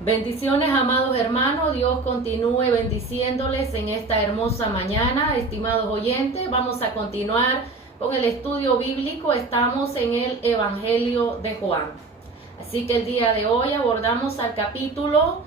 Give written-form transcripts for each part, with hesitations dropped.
Bendiciones, amados hermanos. Dios continúe bendiciéndoles en esta hermosa mañana. Estimados oyentes, vamos a continuar con el estudio bíblico. Estamos en el Evangelio de Juan. Así que el día de hoy abordamos al capítulo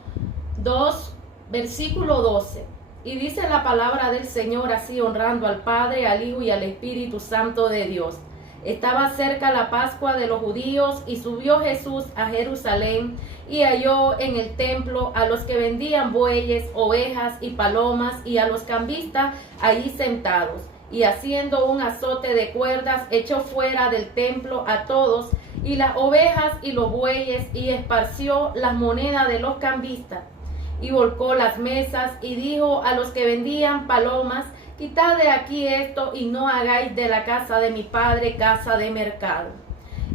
2, versículo 12. Y dice la palabra del Señor así, honrando al Padre, al Hijo y al Espíritu Santo de Dios. Estaba cerca la Pascua de los judíos y subió Jesús a Jerusalén y halló en el templo a los que vendían bueyes, ovejas y palomas y a los cambistas allí sentados. Y haciendo un azote de cuerdas echó fuera del templo a todos y las ovejas y los bueyes y esparció las monedas de los cambistas. Y volcó las mesas y dijo a los que vendían palomas: quitad de aquí esto y no hagáis de la casa de mi padre casa de mercado.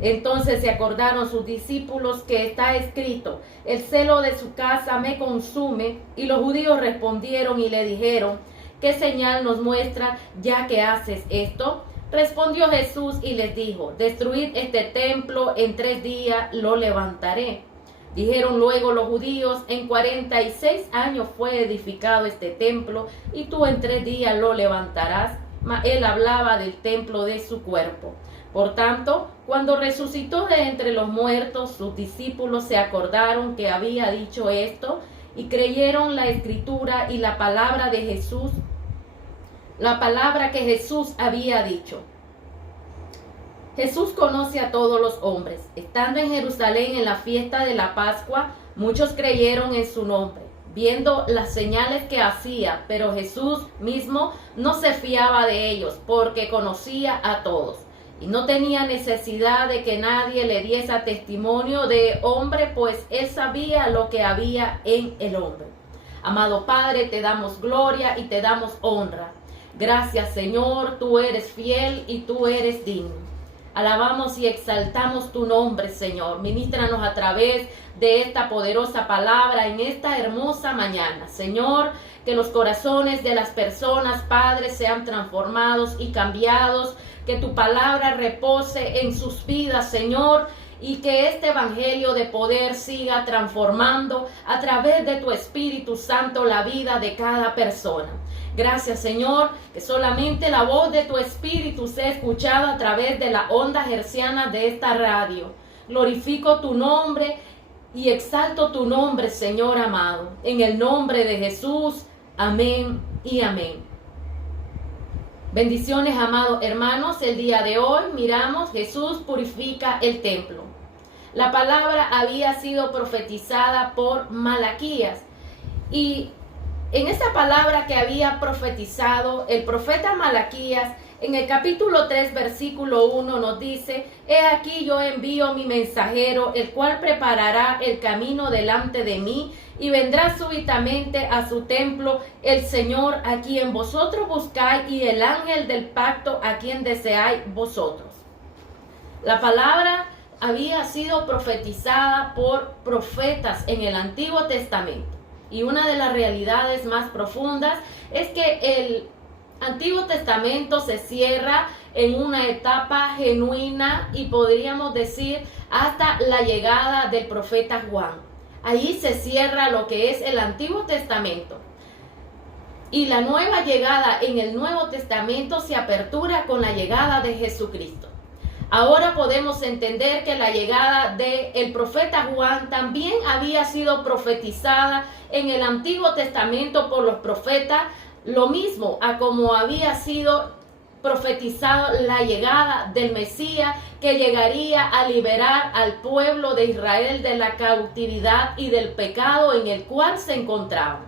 Entonces se acordaron sus discípulos que está escrito: el celo de su casa me consume. Y los judíos respondieron y le dijeron: ¿qué señal nos muestra ya que haces esto? Respondió Jesús y les dijo: destruid este templo, en 3 días lo levantaré. Dijeron luego los judíos: en 46 años fue edificado este templo, y tú en 3 días lo levantarás. Mas él hablaba del templo de su cuerpo. Por tanto, cuando resucitó de entre los muertos, sus discípulos se acordaron que había dicho esto, y creyeron la escritura y la palabra de Jesús, la palabra que Jesús había dicho. Jesús conoce a todos los hombres. Estando en Jerusalén en la fiesta de la Pascua, muchos creyeron en su nombre, viendo las señales que hacía, pero Jesús mismo no se fiaba de ellos, porque conocía a todos, y no tenía necesidad de que nadie le diese testimonio de hombre, pues él sabía lo que había en el hombre. Amado Padre, te damos gloria y te damos honra. Gracias, Señor, tú eres fiel y tú eres digno. Alabamos y exaltamos tu nombre, Señor. Ministranos a través de esta poderosa palabra en esta hermosa mañana. Señor, que los corazones de las personas, Padre, sean transformados y cambiados. Que tu palabra repose en sus vidas, Señor. Y que este evangelio de poder siga transformando a través de tu Espíritu Santo la vida de cada persona. Gracias, Señor, que solamente la voz de tu Espíritu sea escuchada a través de la onda herciana de esta radio. Glorifico tu nombre y exalto tu nombre, Señor amado. En el nombre de Jesús, amén y amén. Bendiciones, amados hermanos. El día de hoy miramos: Jesús purifica el templo. La palabra había sido profetizada por Malaquías, y en esa palabra que había profetizado el profeta Malaquías, en el capítulo 3, versículo 1 nos dice: he aquí yo envío mi mensajero, el cual preparará el camino delante de mí, y vendrá súbitamente a su templo el Señor a quien vosotros buscáis, y el ángel del pacto a quien deseáis vosotros. La palabra había sido profetizada por profetas en el Antiguo Testamento. Y una de las realidades más profundas es que el Antiguo Testamento se cierra en una etapa genuina, y podríamos decir hasta la llegada del profeta Juan. Allí se cierra lo que es el Antiguo Testamento. Y la nueva llegada en el Nuevo Testamento se apertura con la llegada de Jesucristo. Ahora podemos entender que la llegada del profeta Juan también había sido profetizada en el Antiguo Testamento por los profetas, lo mismo a como había sido profetizado la llegada del Mesías, que llegaría a liberar al pueblo de Israel de la cautividad y del pecado en el cual se encontraba.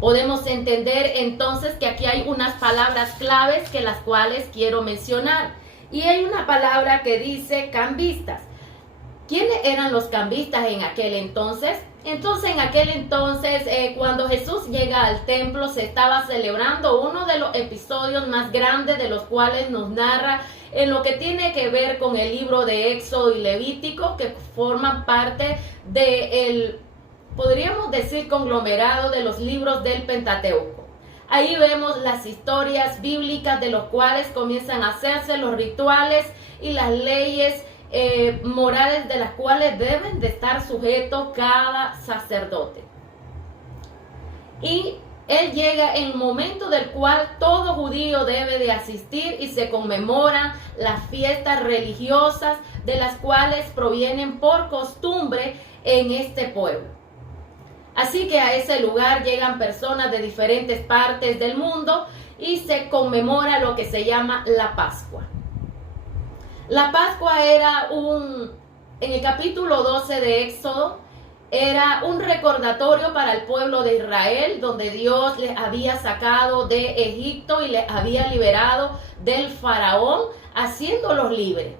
Podemos entender entonces que aquí hay unas palabras claves que las cuales quiero mencionar. Y hay una palabra que dice cambistas. ¿Quiénes eran los cambistas en aquel entonces? Entonces, en aquel entonces, cuando Jesús llega al templo, se estaba celebrando uno de los episodios más grandes, de los cuales nos narra en lo que tiene que ver con el libro de Éxodo y Levítico, que forman parte del, podríamos decir, conglomerado de los libros del Pentateuco. Ahí vemos las historias bíblicas de los cuales comienzan a hacerse los rituales y las leyes morales de las cuales deben de estar sujetos cada sacerdote. Y él llega en el momento del cual todo judío debe de asistir y se conmemoran las fiestas religiosas de las cuales provienen por costumbre en este pueblo. Así que a ese lugar llegan personas de diferentes partes del mundo y se conmemora lo que se llama la Pascua. La Pascua era en el capítulo 12 de Éxodo, era un recordatorio para el pueblo de Israel, donde Dios les había sacado de Egipto y les había liberado del faraón, haciéndolos libres.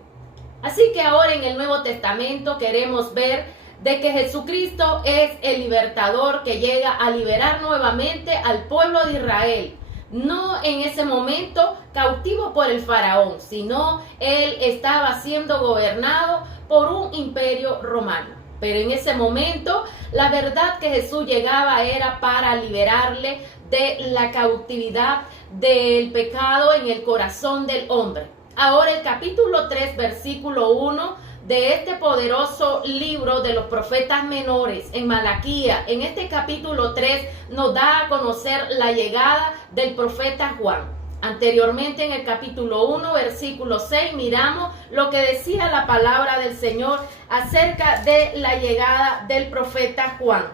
Así que ahora en el Nuevo Testamento queremos ver de que Jesucristo es el libertador que llega a liberar nuevamente al pueblo de Israel. No en ese momento cautivo por el faraón, sino él estaba siendo gobernado por un imperio romano. Pero en ese momento la verdad que Jesús llegaba era para liberarle de la cautividad del pecado en el corazón del hombre. Ahora el capítulo 3, versículo 1 de este poderoso libro de los profetas menores en Malaquía, en este capítulo 3 nos da a conocer la llegada del profeta Juan. Anteriormente en el capítulo 1, versículo 6, miramos lo que decía la palabra del Señor acerca de la llegada del profeta Juan.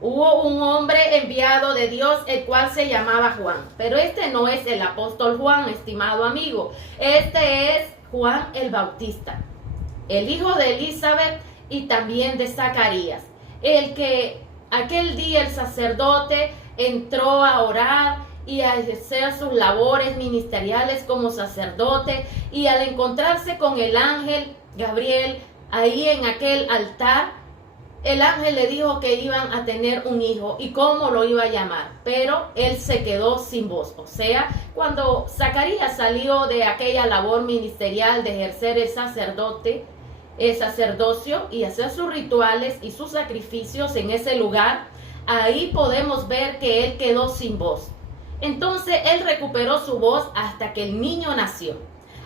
Hubo un hombre enviado de Dios, el cual se llamaba Juan. Pero este no es el apóstol Juan, estimado amigo. Este es Juan el Bautista, el hijo de Elizabeth y también de Zacarías. El que aquel día el sacerdote entró a orar y a ejercer sus labores ministeriales como sacerdote, y al encontrarse con el ángel Gabriel ahí en aquel altar, el ángel le dijo que iban a tener un hijo y cómo lo iba a llamar, pero él se quedó sin voz. O sea, cuando Zacarías salió de aquella labor ministerial de ejercer el sacerdocio y hacer sus rituales y sus sacrificios en ese lugar, ahí podemos ver que él quedó sin voz. Entonces él recuperó su voz hasta que el niño nació.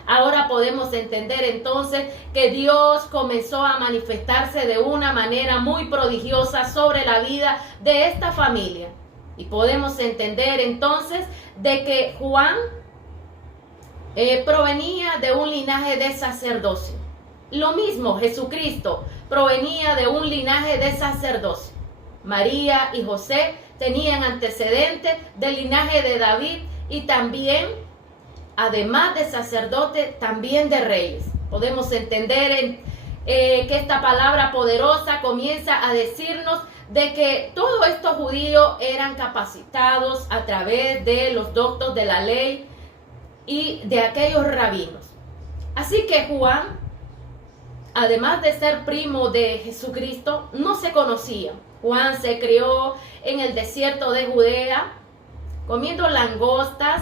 Ahora podemos entender entonces que Dios comenzó a manifestarse de una manera muy prodigiosa sobre la vida de esta familia. Y podemos entender entonces de que Juan provenía de un linaje de sacerdocio. Lo mismo Jesucristo provenía de un linaje de sacerdocio. María y José tenían antecedentes del linaje de David y también, además de sacerdotes, también de reyes. Podemos entender que esta palabra poderosa comienza a decirnos de que todos estos judíos eran capacitados a través de los doctos de la ley y de aquellos rabinos. Así que Juan, además de ser primo de Jesucristo, no se conocía. Juan se crió en el desierto de Judea, comiendo langostas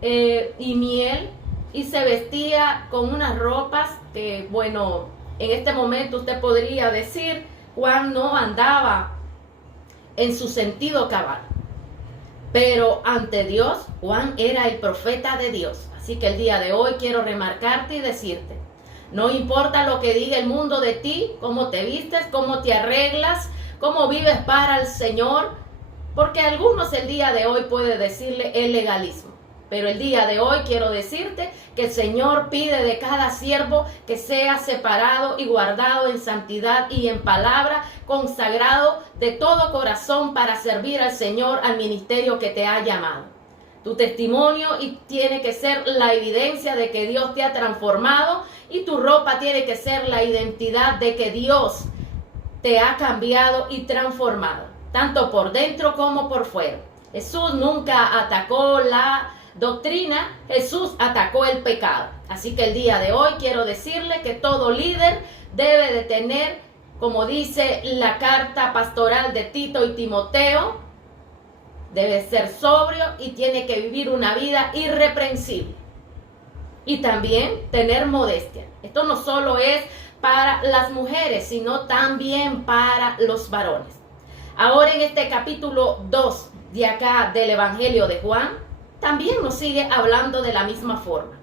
y miel, y se vestía con unas ropas que, bueno, en este momento usted podría decir, Juan no andaba en su sentido cabal. Pero ante Dios, Juan era el profeta de Dios. Así que el día de hoy quiero remarcarte y decirte, no importa lo que diga el mundo de ti, cómo te vistes, cómo te arreglas, cómo vives para el Señor, porque algunos el día de hoy puede decirle el legalismo. Pero el día de hoy quiero decirte que el Señor pide de cada siervo que sea separado y guardado en santidad y en palabra, consagrado de todo corazón para servir al Señor, al ministerio que te ha llamado. Tu testimonio tiene que ser la evidencia de que Dios te ha transformado, y tu ropa tiene que ser la identidad de que Dios te ha cambiado y transformado, tanto por dentro como por fuera. Jesús nunca atacó la doctrina, Jesús atacó el pecado. Así que el día de hoy quiero decirle que todo líder debe de tener, como dice la carta pastoral de Tito y Timoteo, debe ser sobrio y tiene que vivir una vida irreprensible. Y también tener modestia. Esto no solo es para las mujeres, sino también para los varones. Ahora en este capítulo 2 de acá del Evangelio de Juan, también nos sigue hablando de la misma forma.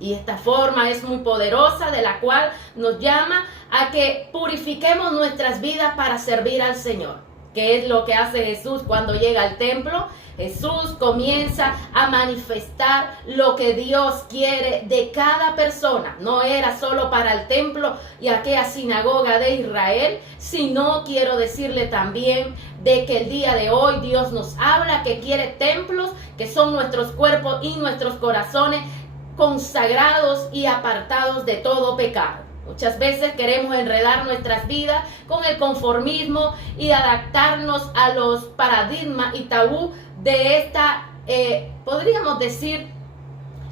Y esta forma es muy poderosa, de la cual nos llama a que purifiquemos nuestras vidas para servir al Señor. ¿Qué es lo que hace Jesús cuando llega al templo? Jesús comienza a manifestar lo que Dios quiere de cada persona. No era solo para el templo y aquella sinagoga de Israel, sino quiero decirle también de que el día de hoy Dios nos habla que quiere templos, que son nuestros cuerpos y nuestros corazones, consagrados y apartados de todo pecado. Muchas veces queremos enredar nuestras vidas con el conformismo y adaptarnos a los paradigmas y tabú de esta, podríamos decir,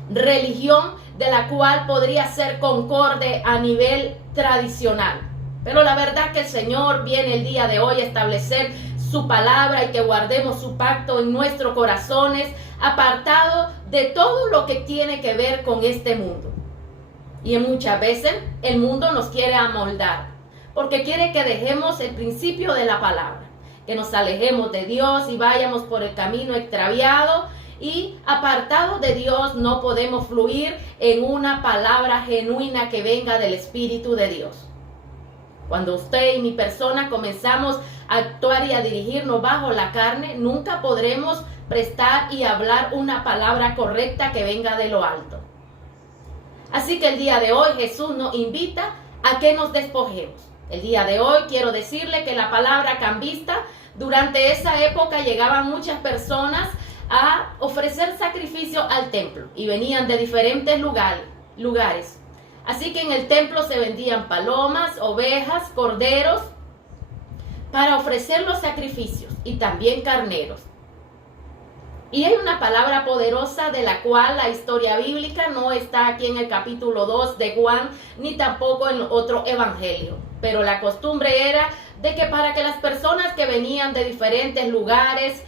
religión de la cual podría ser concorde a nivel tradicional. Pero la verdad que el Señor viene el día de hoy a establecer su palabra y que guardemos su pacto en nuestros corazones, apartado de todo lo que tiene que ver con este mundo. Y muchas veces el mundo nos quiere amoldar, porque quiere que dejemos el principio de la palabra, que nos alejemos de Dios y vayamos por el camino extraviado, y apartados de Dios no podemos fluir en una palabra genuina que venga del Espíritu de Dios. Cuando usted y mi persona comenzamos a actuar y a dirigirnos bajo la carne, nunca podremos prestar y hablar una palabra correcta que venga de lo alto. Así que el día de hoy Jesús nos invita a que nos despojemos. El día de hoy quiero decirle que la palabra cambista, durante esa época llegaban muchas personas a ofrecer sacrificio al templo y venían de diferentes lugares. Así que en el templo se vendían palomas, ovejas, corderos para ofrecer los sacrificios y también carneros. Y hay una palabra poderosa de la cual la historia bíblica no está aquí en el capítulo 2 de Juan, ni tampoco en otro evangelio. Pero la costumbre era de que para que las personas que venían de diferentes lugares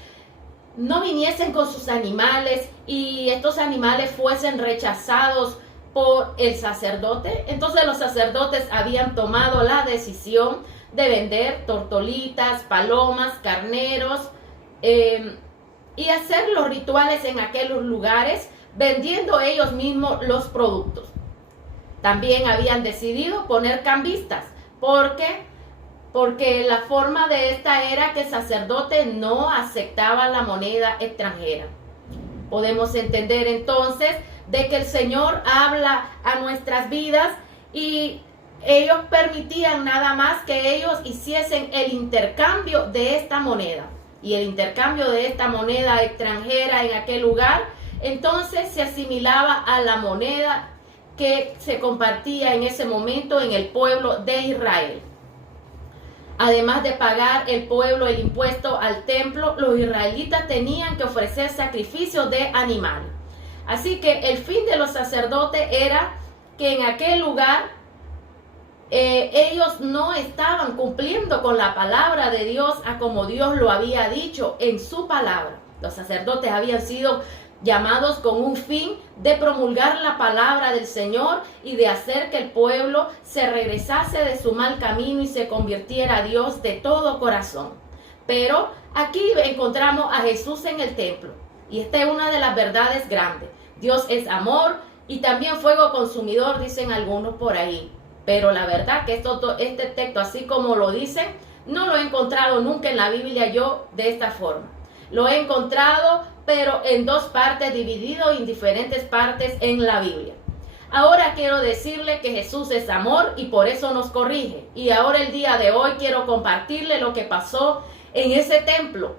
no viniesen con sus animales y estos animales fuesen rechazados por el sacerdote, entonces los sacerdotes habían tomado la decisión de vender tortolitas, palomas, carneros, y hacer los rituales en aquellos lugares, vendiendo ellos mismos los productos. También habían decidido poner cambistas, porque la forma de esta era que el sacerdote no aceptaba la moneda extranjera. Podemos entender entonces de que el Señor habla a nuestras vidas y ellos permitían nada más que ellos hiciesen el intercambio de esta moneda. Y el intercambio de esta moneda extranjera en aquel lugar, entonces se asimilaba a la moneda que se compartía en ese momento en el pueblo de Israel. Además de pagar el pueblo el impuesto al templo, los israelitas tenían que ofrecer sacrificios de animales. Así que el fin de los sacerdotes era que en aquel lugar ellos no estaban cumpliendo con la palabra de Dios a como Dios lo había dicho en su palabra. Los sacerdotes habían sido llamados con un fin de promulgar la palabra del Señor y de hacer que el pueblo se regresase de su mal camino y se convirtiera a Dios de todo corazón. Pero aquí encontramos a Jesús en el templo, y esta es una de las verdades grandes. Dios es amor y también fuego consumidor, dicen algunos por ahí. Pero la verdad que este texto, así como lo dicen, no lo he encontrado nunca en la Biblia yo de esta forma. Lo he encontrado, pero en dos partes, dividido en diferentes partes en la Biblia. Ahora quiero decirle que Jesús es amor y por eso nos corrige. Y ahora el día de hoy quiero compartirle lo que pasó en ese templo.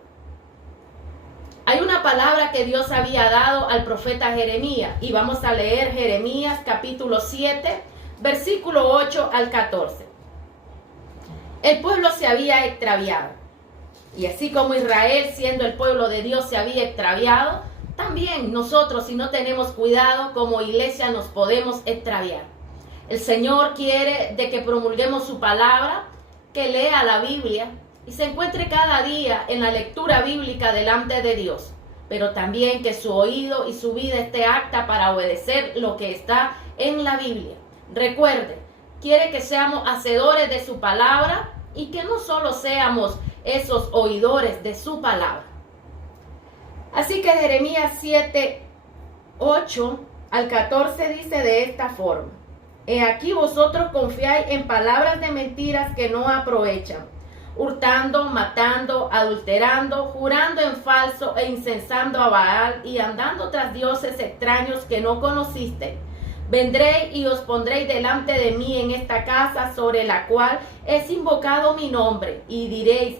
Hay una palabra que Dios había dado al profeta Jeremías y vamos a leer Jeremías capítulo 7, versículo 8 al 14. El pueblo se había extraviado. Y así como Israel, siendo el pueblo de Dios, se había extraviado, también nosotros, si no tenemos cuidado, como iglesia nos podemos extraviar. El Señor quiere de que promulguemos su palabra, que lea la Biblia y se encuentre cada día en la lectura bíblica delante de Dios, pero también que su oído y su vida esté apta para obedecer lo que está en la Biblia. Recuerde, quiere que seamos hacedores de su palabra y que no solo seamos esos oidores de su palabra. Así que Jeremías 7, 8 al 14 dice de esta forma: He aquí vosotros confiáis en palabras de mentiras que no aprovechan, hurtando, matando, adulterando, jurando en falso e incensando a Baal y andando tras dioses extraños que no conocisteis. Vendréis y os pondréis delante de mí en esta casa sobre la cual es invocado mi nombre, y diréis: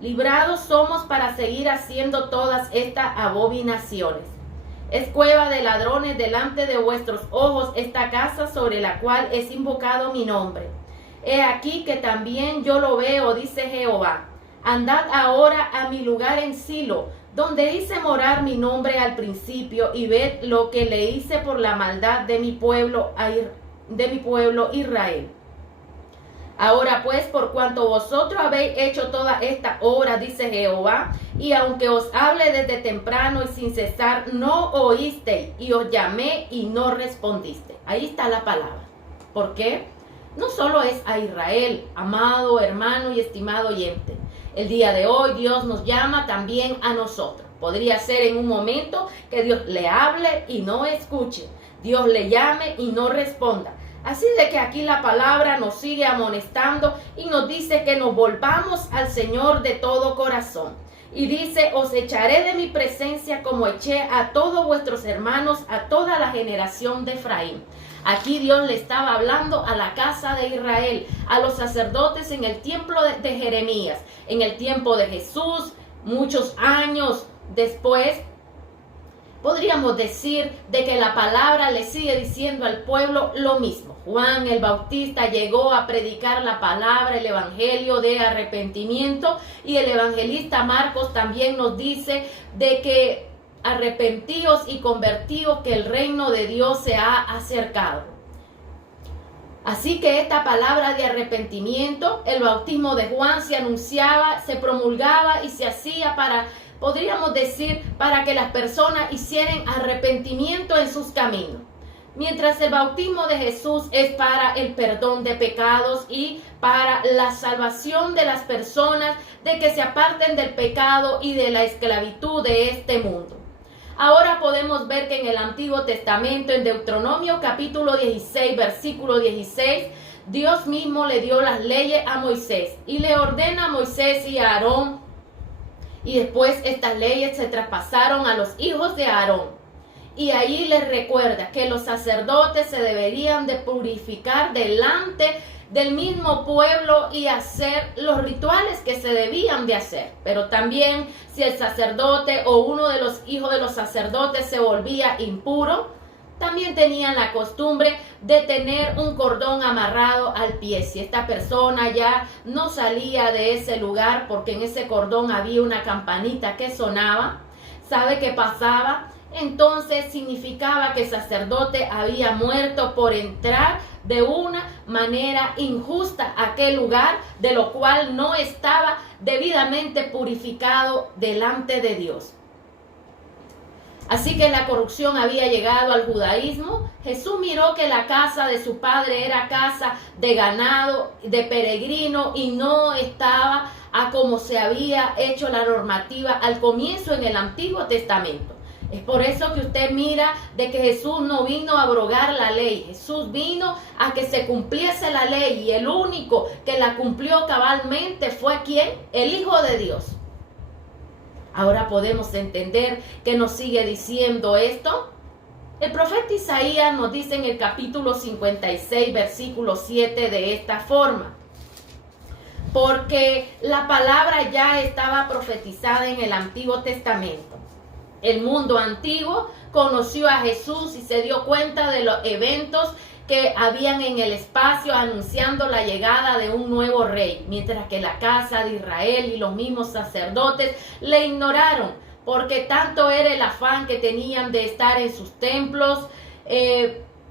librados somos para seguir haciendo todas estas abominaciones. Es cueva de ladrones delante de vuestros ojos esta casa sobre la cual es invocado mi nombre. He aquí que también yo lo veo, dice Jehová. Andad ahora a mi lugar en Silo, donde hice morar mi nombre al principio, y ved lo que le hice por la maldad de mi pueblo Israel. Ahora pues, por cuanto vosotros habéis hecho toda esta obra, dice Jehová, y aunque os hable desde temprano y sin cesar, no oísteis, y os llamé y no respondiste. Ahí está la palabra. ¿Por qué? No solo es a Israel, amado hermano y estimado oyente. El día de hoy Dios nos llama también a nosotros. Podría ser en un momento que Dios le hable y no escuche. Dios le llame y no responda. Así de que aquí la palabra nos sigue amonestando y nos dice que nos volvamos al Señor de todo corazón. Y dice: os echaré de mi presencia como eché a todos vuestros hermanos, a toda la generación de Efraín. Aquí Dios le estaba hablando a la casa de Israel, a los sacerdotes en el templo de Jeremías, en el tiempo de Jesús, muchos años después. Podríamos decir de que la palabra le sigue diciendo al pueblo lo mismo. Juan el Bautista llegó a predicar la palabra, el evangelio de arrepentimiento, y el evangelista Marcos también nos dice de que arrepentíos y convertíos, que el reino de Dios se ha acercado. Así que esta palabra de arrepentimiento, el bautismo de Juan, se anunciaba, se promulgaba y se hacía para, podríamos decir, para que las personas hicieran arrepentimiento en sus caminos. Mientras el bautismo de Jesús es para el perdón de pecados y para la salvación de las personas, de que se aparten del pecado y de la esclavitud de este mundo. Ahora podemos ver que en el Antiguo Testamento, en Deuteronomio capítulo 16, versículo 16, Dios mismo le dio las leyes a Moisés y le ordena a Moisés y a Aarón, y después estas leyes se traspasaron a los hijos de Aarón. Y allí les recuerda que los sacerdotes se deberían de purificar delante del mismo pueblo y hacer los rituales que se debían de hacer. Pero también si el sacerdote o uno de los hijos de los sacerdotes se volvía impuro, también tenían la costumbre de tener un cordón amarrado al pie. Si esta persona ya no salía de ese lugar, porque en ese cordón había una campanita que sonaba, ¿sabe qué pasaba? Entonces significaba que el sacerdote había muerto por entrar de una manera injusta a aquel lugar, de lo cual no estaba debidamente purificado delante de Dios. Así que la corrupción había llegado al judaísmo. Jesús miró que la casa de su padre era casa de ganado, de peregrino, y no estaba a como se había hecho la normativa al comienzo en el Antiguo Testamento. Es por eso que usted mira de que Jesús no vino a abrogar la ley. Jesús vino a que se cumpliese la ley, y el único que la cumplió cabalmente fue ¿quién? El Hijo de Dios. Ahora podemos entender que nos sigue diciendo esto. El profeta Isaías nos dice en el capítulo 56, versículo 7 de esta forma: porque la palabra ya estaba profetizada en el Antiguo Testamento. El mundo antiguo conoció a Jesús y se dio cuenta de los eventos que habían en el espacio anunciando la llegada de un nuevo rey, mientras que la casa de Israel y los mismos sacerdotes le ignoraron, porque tanto era el afán que tenían de estar en sus templos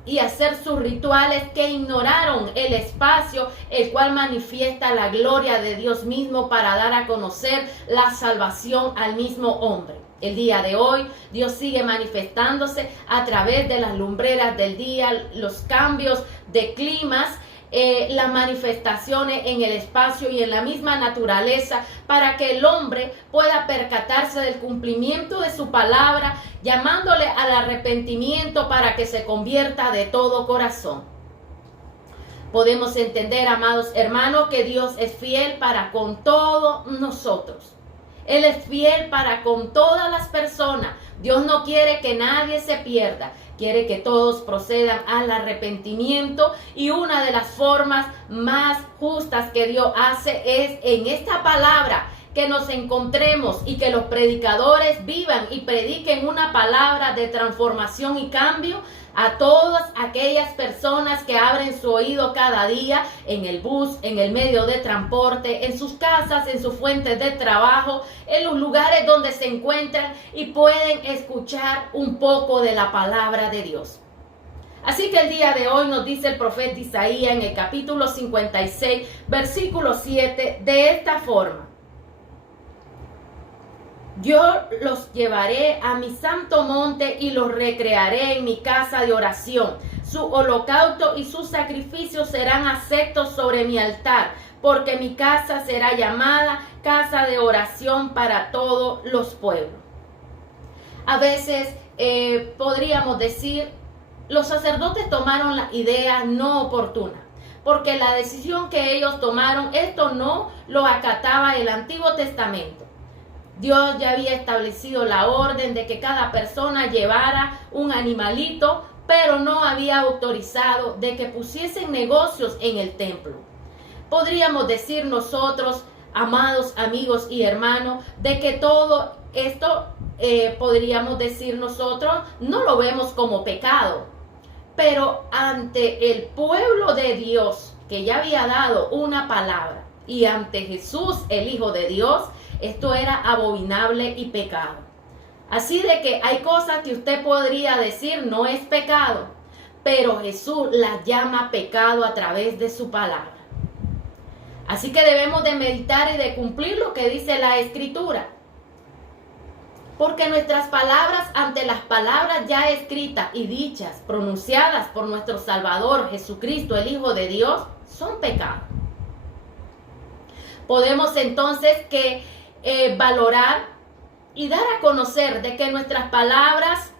y hacer sus rituales, que ignoraron el espacio el cual manifiesta la gloria de Dios mismo para dar a conocer la salvación al mismo hombre. El día de hoy Dios sigue manifestándose a través de las lumbreras del día, los cambios de climas, las manifestaciones en el espacio y en la misma naturaleza, para que el hombre pueda percatarse del cumplimiento de su palabra, llamándole al arrepentimiento para que se convierta de todo corazón. Podemos entender, amados hermanos, que Dios es fiel para con todos nosotros. Él es fiel para con todas las personas. Dios no quiere que nadie se pierda. Quiere que todos procedan al arrepentimiento, y una de las formas más justas que Dios hace es en esta palabra, que nos encontremos y que los predicadores vivan y prediquen una palabra de transformación y cambio a todas aquellas personas que abren su oído cada día en el bus, en el medio de transporte, en sus casas, en sus fuentes de trabajo, en los lugares donde se encuentran y pueden escuchar un poco de la palabra de Dios. Así que el día de hoy nos dice el profeta Isaías en el capítulo 56, versículo 7, de esta forma: yo los llevaré a mi santo monte y los recrearé en mi casa de oración. Su holocausto y sus sacrificios serán aceptos sobre mi altar, porque mi casa será llamada casa de oración para todos los pueblos. A veces podríamos decir, los sacerdotes tomaron la idea no oportuna, porque la decisión que ellos tomaron, esto no lo acataba el Antiguo Testamento. Dios ya había establecido la orden de que cada persona llevara un animalito, pero no había autorizado de que pusiesen negocios en el templo. Podríamos decir nosotros, amados amigos y hermanos, de que todo esto, podríamos decir nosotros, no lo vemos como pecado. Pero ante el pueblo de Dios, que ya había dado una palabra, y ante Jesús, el Hijo de Dios, esto era abominable y pecado. Así de que hay cosas que usted podría decir no es pecado, pero Jesús las llama pecado a través de su palabra. Así que debemos de meditar y de cumplir lo que dice la Escritura. Porque nuestras palabras, ante las palabras ya escritas y dichas, pronunciadas por nuestro Salvador Jesucristo, el Hijo de Dios, son pecado. Podemos entonces valorar y dar a conocer de que nuestras palabras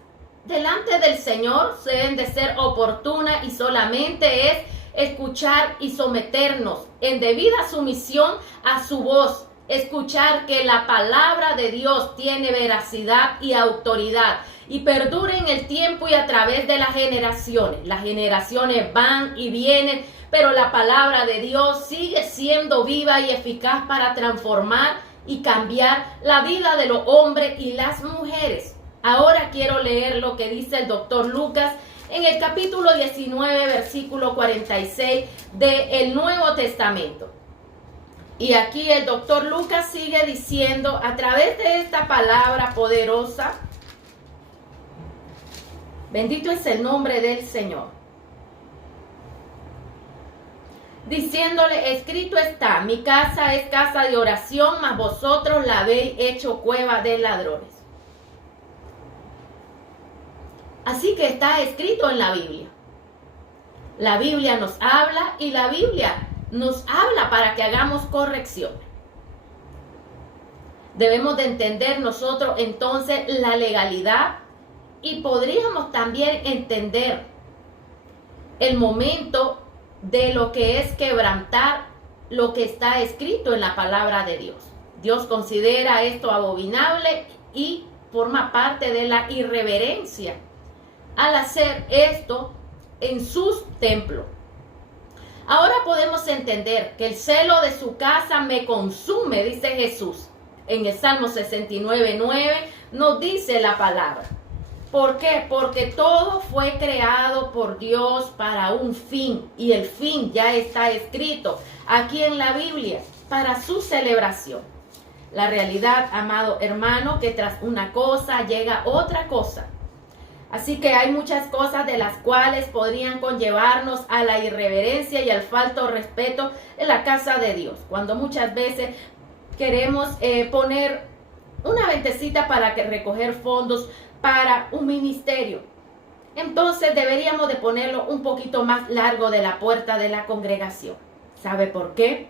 delante del Señor deben de ser oportunas, y solamente es escuchar y someternos en debida sumisión a su voz. Escuchar que la palabra de Dios tiene veracidad y autoridad y perdura en el tiempo y a través de las generaciones. Las generaciones van y vienen, pero la palabra de Dios sigue siendo viva y eficaz para transformar y cambiar la vida de los hombres y las mujeres. Ahora quiero leer lo que dice el doctor Lucas en el capítulo 19, versículo 46 del Nuevo Testamento. Y aquí el doctor Lucas sigue diciendo, a través de esta palabra poderosa, bendito es el nombre del Señor, diciéndole: escrito está, mi casa es casa de oración, mas vosotros la habéis hecho cueva de ladrones. Así que está escrito en la Biblia. La Biblia nos habla, y la Biblia nos habla para que hagamos correcciones. Debemos de entender nosotros entonces la legalidad, y podríamos también entender el momento de lo que es quebrantar lo que está escrito en la palabra de Dios. Dios considera esto abominable y forma parte de la irreverencia al hacer esto en sus templos. Ahora podemos entender que el celo de su casa me consume, dice Jesús. En el Salmo 69:9 nos dice la palabra. ¿Por qué? Porque todo fue creado por Dios para un fin, y el fin ya está escrito aquí en la Biblia para su celebración. La realidad, amado hermano, que tras una cosa llega otra cosa. Así que hay muchas cosas de las cuales podrían conllevarnos a la irreverencia y al falto respeto en la casa de Dios. Cuando muchas veces queremos poner una ventecita para recoger fondos para un ministerio. entonces deberíamos de ponerlo un poquito más largo de la puerta de la congregación. ¿Sabe por qué?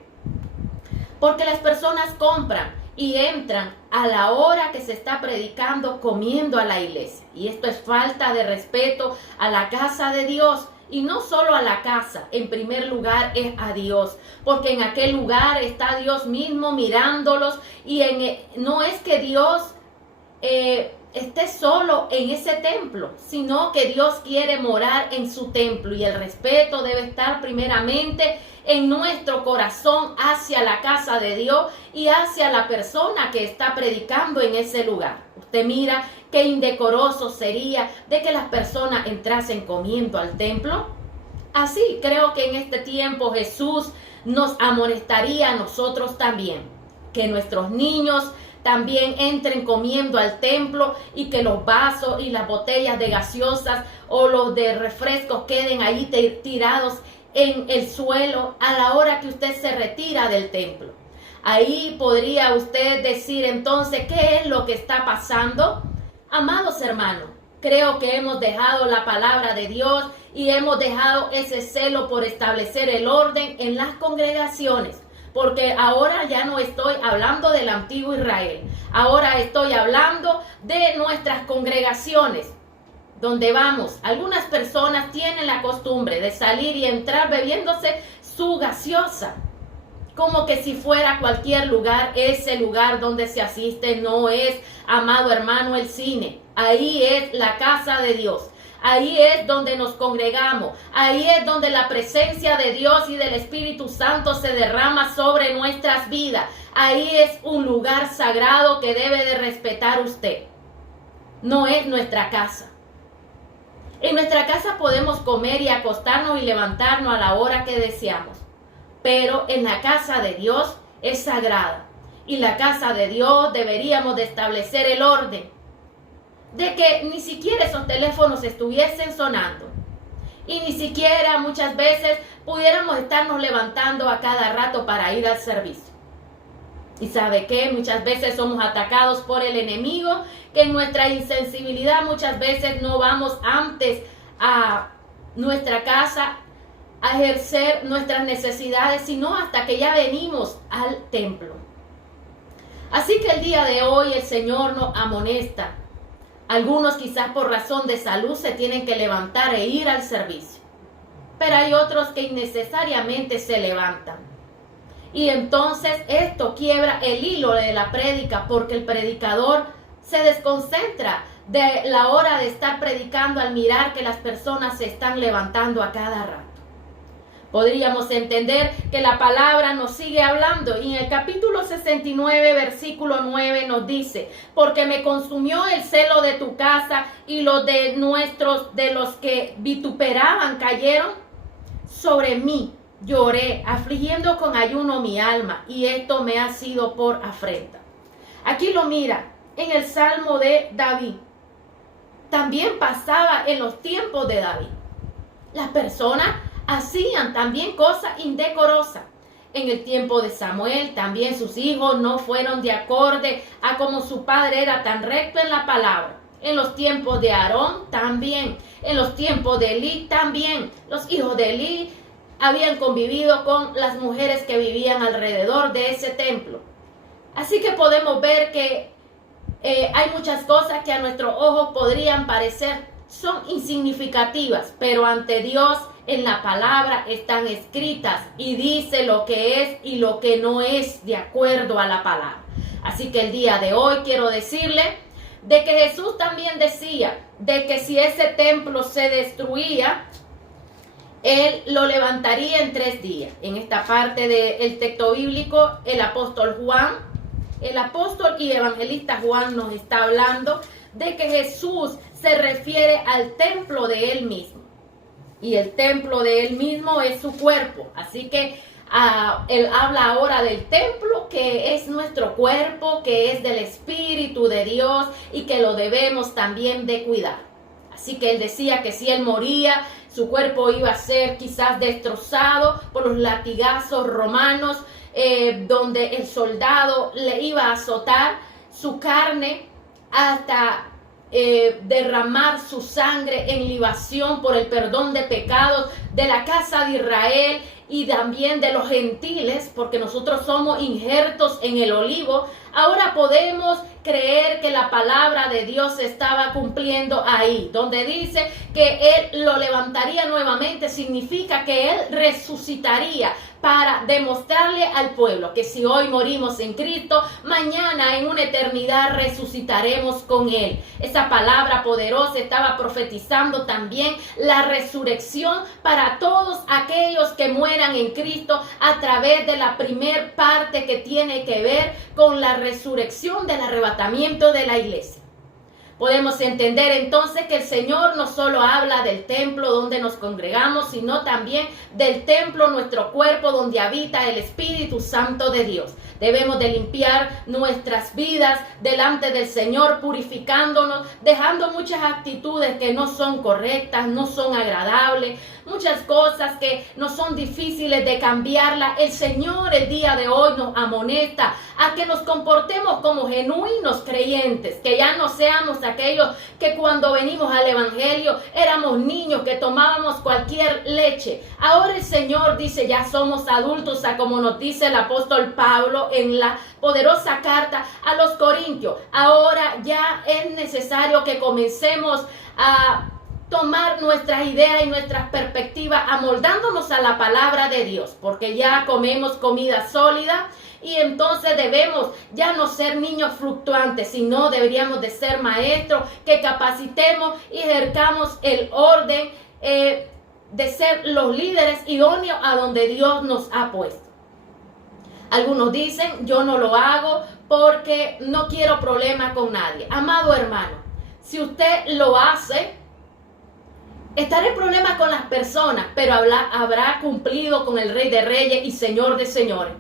Porque las personas compran y entran a la hora que se está predicando, comiendo a la iglesia. Y esto es falta de respeto a la casa de Dios. Y no solo a la casa, en primer lugar es a Dios, porque en aquel lugar está Dios mismo mirándolos, y no es que Dios esté solo en ese templo, sino que Dios quiere morar en su templo, y el respeto debe estar primeramente en nuestro corazón hacia la casa de Dios y hacia la persona que está predicando en ese lugar. Usted mira qué indecoroso sería de que las personas entrasen comiendo al templo. Así creo que en este tiempo Jesús nos amonestaría a nosotros también, que nuestros niños también entren comiendo al templo y que los vasos y las botellas de gaseosas o los de refrescos queden ahí tirados en el suelo a la hora que usted se retira del templo. Ahí podría usted decir entonces, ¿qué es lo que está pasando? Amados hermanos, creo que hemos dejado la palabra de Dios y hemos dejado ese celo por establecer el orden en las congregaciones. Porque ahora ya no estoy hablando del antiguo Israel. Ahora estoy hablando de nuestras congregaciones, donde vamos. Algunas personas tienen la costumbre de salir y entrar bebiéndose su gaseosa, como que si fuera cualquier lugar. Ese lugar donde se asiste no es, amado hermano, el cine. Ahí es la casa de Dios. Ahí es donde nos congregamos. Ahí es donde la presencia de Dios y del Espíritu Santo se derrama sobre nuestras vidas. Ahí es un lugar sagrado que debe de respetar usted. No es nuestra casa. En nuestra casa podemos comer y acostarnos y levantarnos a la hora que deseamos. Pero en la casa de Dios es sagrada. Y la casa de Dios deberíamos de establecer el orden de que ni siquiera esos teléfonos estuviesen sonando. Y ni siquiera muchas veces pudiéramos estarnos levantando a cada rato para ir al servicio. Y ¿sabe qué? Muchas veces somos atacados por el enemigo, que en nuestra insensibilidad muchas veces no vamos antes a nuestra casa a ejercer nuestras necesidades, sino hasta que ya venimos al templo. Así que el día de hoy el Señor nos amonesta. Algunos quizás por razón de salud se tienen que levantar e ir al servicio. Pero hay otros que innecesariamente se levantan. Y entonces esto quiebra el hilo de la prédica, porque el predicador se desconcentra de la hora de estar predicando al mirar que las personas se están levantando a cada rato. Podríamos entender que la palabra nos sigue hablando, y en el capítulo 69, versículo 9 nos dice: porque me consumió el celo de tu casa, y los de los que vituperaban cayeron sobre mí. Lloré, afligiendo con ayuno mi alma, y esto me ha sido por afrenta. Aquí lo mira, en el Salmo de David. También pasaba en los tiempos de David. Las personas hacían también cosas indecorosas. En el tiempo de Samuel también sus hijos no fueron de acorde a como su padre era tan recto en la palabra. En los tiempos de Aarón también. En los tiempos de Elí también. Los hijos de Elí habían convivido con las mujeres que vivían alrededor de ese templo. Así que podemos ver que hay muchas cosas que a nuestros ojos podrían parecer son insignificativas, pero ante Dios en la palabra están escritas y dice lo que es y lo que no es de acuerdo a la palabra. Así que el día de hoy quiero decirle de que Jesús también decía de que si ese templo se destruía, Él lo levantaría en 3 días. En esta parte del texto bíblico, el apóstol y evangelista Juan nos está hablando de que Jesús se refiere al templo de Él mismo. Y el templo de Él mismo es su cuerpo. Así que Él habla ahora del templo, que es nuestro cuerpo, que es del Espíritu de Dios y que lo debemos también de cuidar. Así que Él decía que si Él moría, su cuerpo iba a ser quizás destrozado por los latigazos romanos, donde el soldado le iba a azotar su carne hasta derramar su sangre en libación por el perdón de pecados de la casa de Israel y también de los gentiles, porque nosotros somos injertos en el olivo. Ahora podemos creer que la palabra de Dios se estaba cumpliendo ahí, donde dice que Él lo levantaría nuevamente, significa que Él resucitaría para demostrarle al pueblo que si hoy morimos en Cristo, mañana en una eternidad resucitaremos con Él. Esa palabra poderosa estaba profetizando también la resurrección para todos aquellos que mueran en Cristo a través de la primer parte que tiene que ver con la resurrección del arrebatamiento de la iglesia. Podemos entender entonces que el Señor no solo habla del templo donde nos congregamos, sino también del templo, nuestro cuerpo, donde habita el Espíritu Santo de Dios. Debemos de limpiar nuestras vidas delante del Señor, purificándonos, dejando muchas actitudes que no son correctas, no son agradables, muchas cosas que no son difíciles de cambiarlas. El Señor el día de hoy nos amonesta a que nos comportemos como genuinos creyentes, que ya no seamos aquellos que cuando venimos al Evangelio éramos niños que tomábamos cualquier leche. Ahora el Señor dice, ya somos adultos, como nos dice el apóstol Pablo en la poderosa carta a los Corintios. Ahora ya es necesario que comencemos a tomar nuestras ideas y nuestras perspectivas amoldándonos a la palabra de Dios, porque ya comemos comida sólida y entonces debemos ya no ser niños fluctuantes, sino deberíamos de ser maestros que capacitemos y ejercamos el orden de ser los líderes idóneos a donde Dios nos ha puesto. Algunos dicen, yo no lo hago porque no quiero problemas con nadie. Amado hermano, si usted lo hace, estará en problemas con las personas, pero habrá cumplido con el Rey de Reyes y Señor de Señores.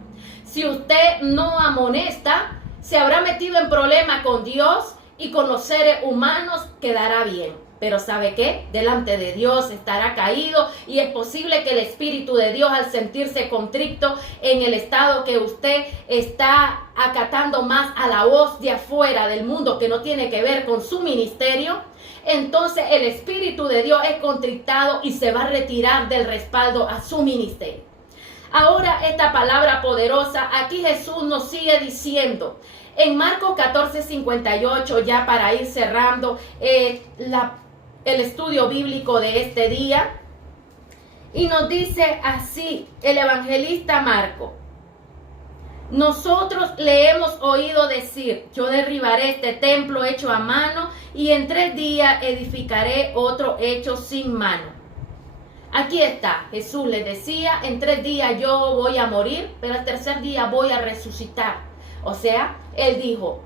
Si usted no amonesta, se habrá metido en problemas con Dios y con los seres humanos, quedará bien. Pero ¿sabe qué? Delante de Dios estará caído y es posible que el Espíritu de Dios, al sentirse contrito en el estado que usted está acatando más a la voz de afuera del mundo que no tiene que ver con su ministerio, entonces el Espíritu de Dios es contritado y se va a retirar del respaldo a su ministerio. Ahora esta palabra poderosa, aquí Jesús nos sigue diciendo, en Marcos 14:58, ya para ir cerrando el estudio bíblico de este día, y nos dice así el evangelista Marcos: nosotros le hemos oído decir, yo derribaré este templo hecho a mano y en 3 días edificaré otro hecho sin mano. Aquí está, Jesús les decía, en 3 días yo voy a morir, pero al tercer día voy a resucitar. O sea, él dijo,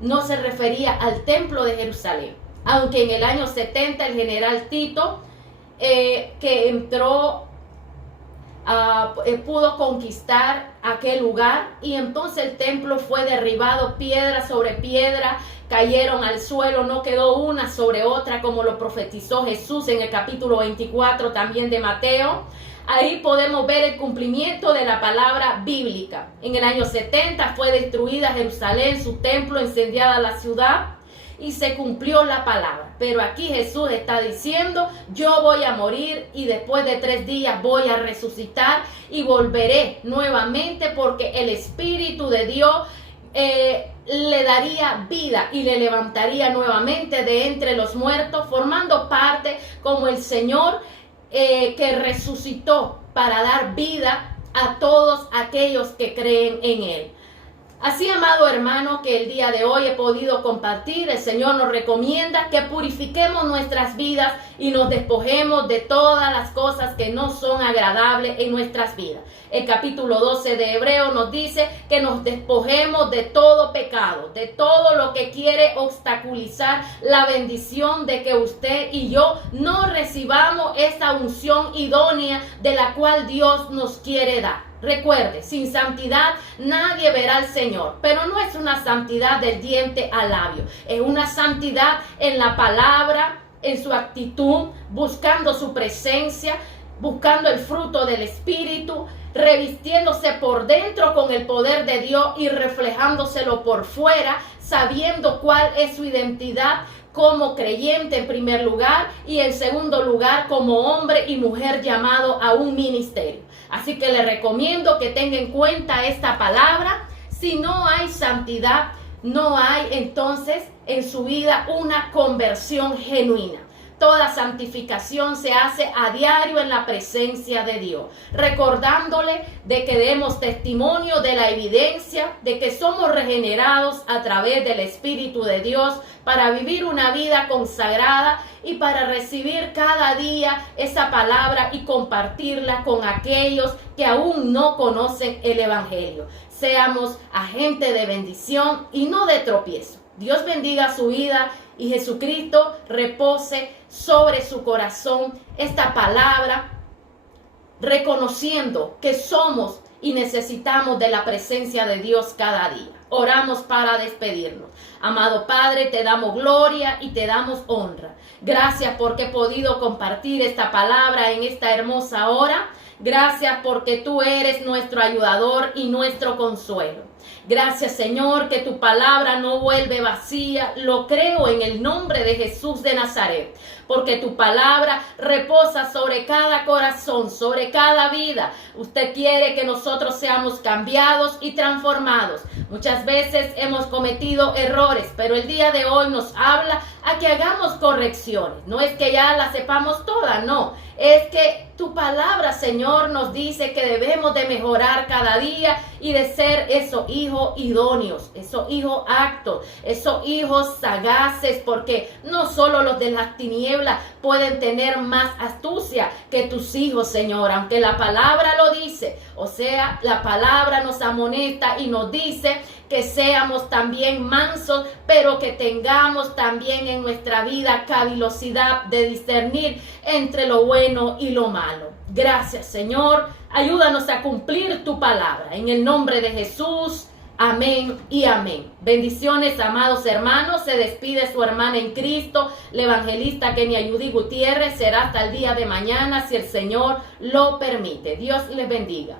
no se refería al templo de Jerusalén. Aunque en el año 70 el general Tito, que entró, pudo conquistar aquel lugar y entonces el templo fue derribado, piedra sobre piedra cayeron al suelo, no quedó una sobre otra, como lo profetizó Jesús en el capítulo 24 también de Mateo. Ahí podemos ver el cumplimiento de la palabra bíblica. En el año 70 fue destruida Jerusalén, su templo, incendiada la ciudad, y se cumplió la palabra. Pero aquí Jesús está diciendo, yo voy a morir y después de 3 días voy a resucitar y volveré nuevamente, porque el Espíritu de Dios le daría vida y le levantaría nuevamente de entre los muertos, formando parte como el Señor que resucitó para dar vida a todos aquellos que creen en Él. Así, amado hermano, que el día de hoy he podido compartir, el Señor nos recomienda que purifiquemos nuestras vidas y nos despojemos de todas las cosas que no son agradables en nuestras vidas. El capítulo 12 de Hebreo nos dice que nos despojemos de todo pecado, de todo lo que quiere obstaculizar la bendición de que usted y yo no recibamos esa unción idónea de la cual Dios nos quiere dar. Recuerde, sin santidad nadie verá al Señor, pero no es una santidad del diente al labio, es una santidad en la palabra, en su actitud, buscando su presencia, buscando el fruto del Espíritu, revistiéndose por dentro con el poder de Dios y reflejándoselo por fuera, sabiendo cuál es su identidad como creyente en primer lugar y en segundo lugar como hombre y mujer llamado a un ministerio. Así que le recomiendo que tenga en cuenta esta palabra. Si no hay santidad, no hay entonces en su vida una conversión genuina. Toda santificación se hace a diario en la presencia de Dios, recordándole de que demos testimonio de la evidencia de que somos regenerados a través del Espíritu de Dios para vivir una vida consagrada y para recibir cada día esa palabra y compartirla con aquellos que aún no conocen el Evangelio. Seamos agentes de bendición y no de tropiezo. Dios bendiga su vida y Jesucristo repose sobre su corazón esta palabra, reconociendo que somos y necesitamos de la presencia de Dios cada día. Oramos para despedirnos. Amado Padre, te damos gloria y te damos honra. Gracias porque he podido compartir esta palabra en esta hermosa hora. Gracias porque tú eres nuestro ayudador y nuestro consuelo. Gracias, Señor, que tu palabra no vuelve vacía. Lo creo en el nombre de Jesús de Nazaret, porque tu palabra reposa sobre cada corazón, sobre cada vida. Usted quiere que nosotros seamos cambiados y transformados. Muchas veces hemos cometido errores, pero el día de hoy nos habla a que hagamos correcciones. No es que ya las sepamos todas, no. Es que tu palabra, Señor, nos dice que debemos de mejorar cada día y de ser esos hijos idóneos, esos hijos aptos, esos hijos sagaces, porque no solo los de las tinieblas pueden tener más astucia que tus hijos, Señor, aunque la palabra lo dice. O sea, la palabra nos amonesta y nos dice que seamos también mansos, pero que tengamos también en nuestra vida cavilosidad de discernir entre lo bueno y lo malo. Gracias, Señor. Ayúdanos a cumplir tu palabra. En el nombre de Jesús. Amén y amén. Bendiciones, amados hermanos. Se despide su hermana en Cristo, la evangelista Kenia Yudy Gutiérrez. Será hasta el día de mañana, si el Señor lo permite. Dios les bendiga.